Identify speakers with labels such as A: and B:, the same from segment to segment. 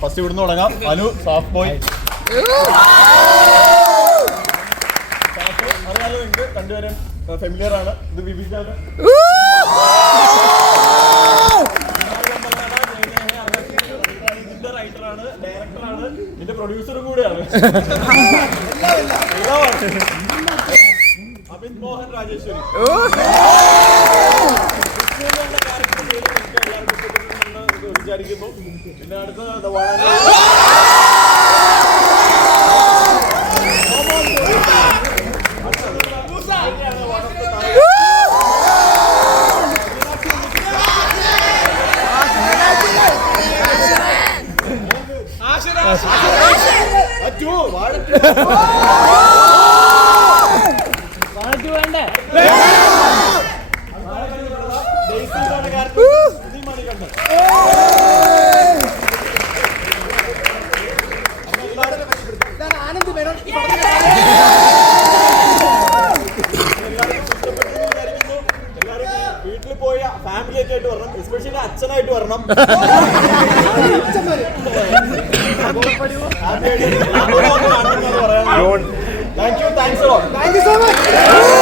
A: First ഇവിടുന്ന് തുടങ്ങാം. Anu soft boy അറിയാലോ നിങ്ങൾക്ക് രണ്ടുപേരും ഫെമിലിയർ ആണ്. ഇത് ബിബിച്ചാണ് ഇതിന്റെ റൈറ്ററാണ് ഡയറക്ടറാണ് ഇതിന്റെ പ്രൊഡ്യൂസറും കൂടിയാണ്. എല്ലാമാണ്. അമിത് മോഹൻ രാജേശ്വരി. വാഴ ഫാമിലി ഒക്കെ ആയിട്ട് വരണം എസ്പെഷ്യലി അച്ഛനായിട്ട് വരണം thank you thanks thank you so much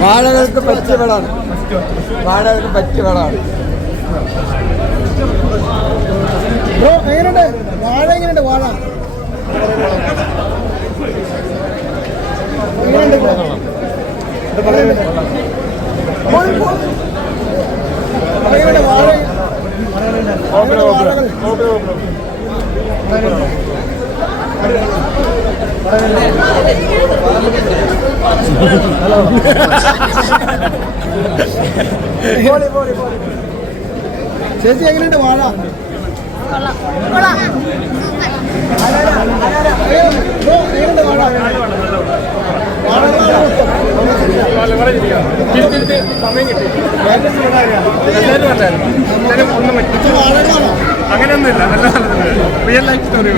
B: വാഴകൾക്ക് പറ്റിയ വിളാണ്. വാഴകൾക്ക് പറ്റിയ വിളാണ്. ബ്രോ എങ്ങനെയുണ്ട്? വാഴ എങ്ങനെയുണ്ട്? വാഴ? ചേച്ചി എങ്ങനെയുണ്ട് വാഴ? എങ്ങനെയുണ്ട് വാഴ വാഴ?
C: അങ്ങനെയൊന്നുമില്ല നല്ല റിയൽ ലൈഫ് സ്റ്റോറി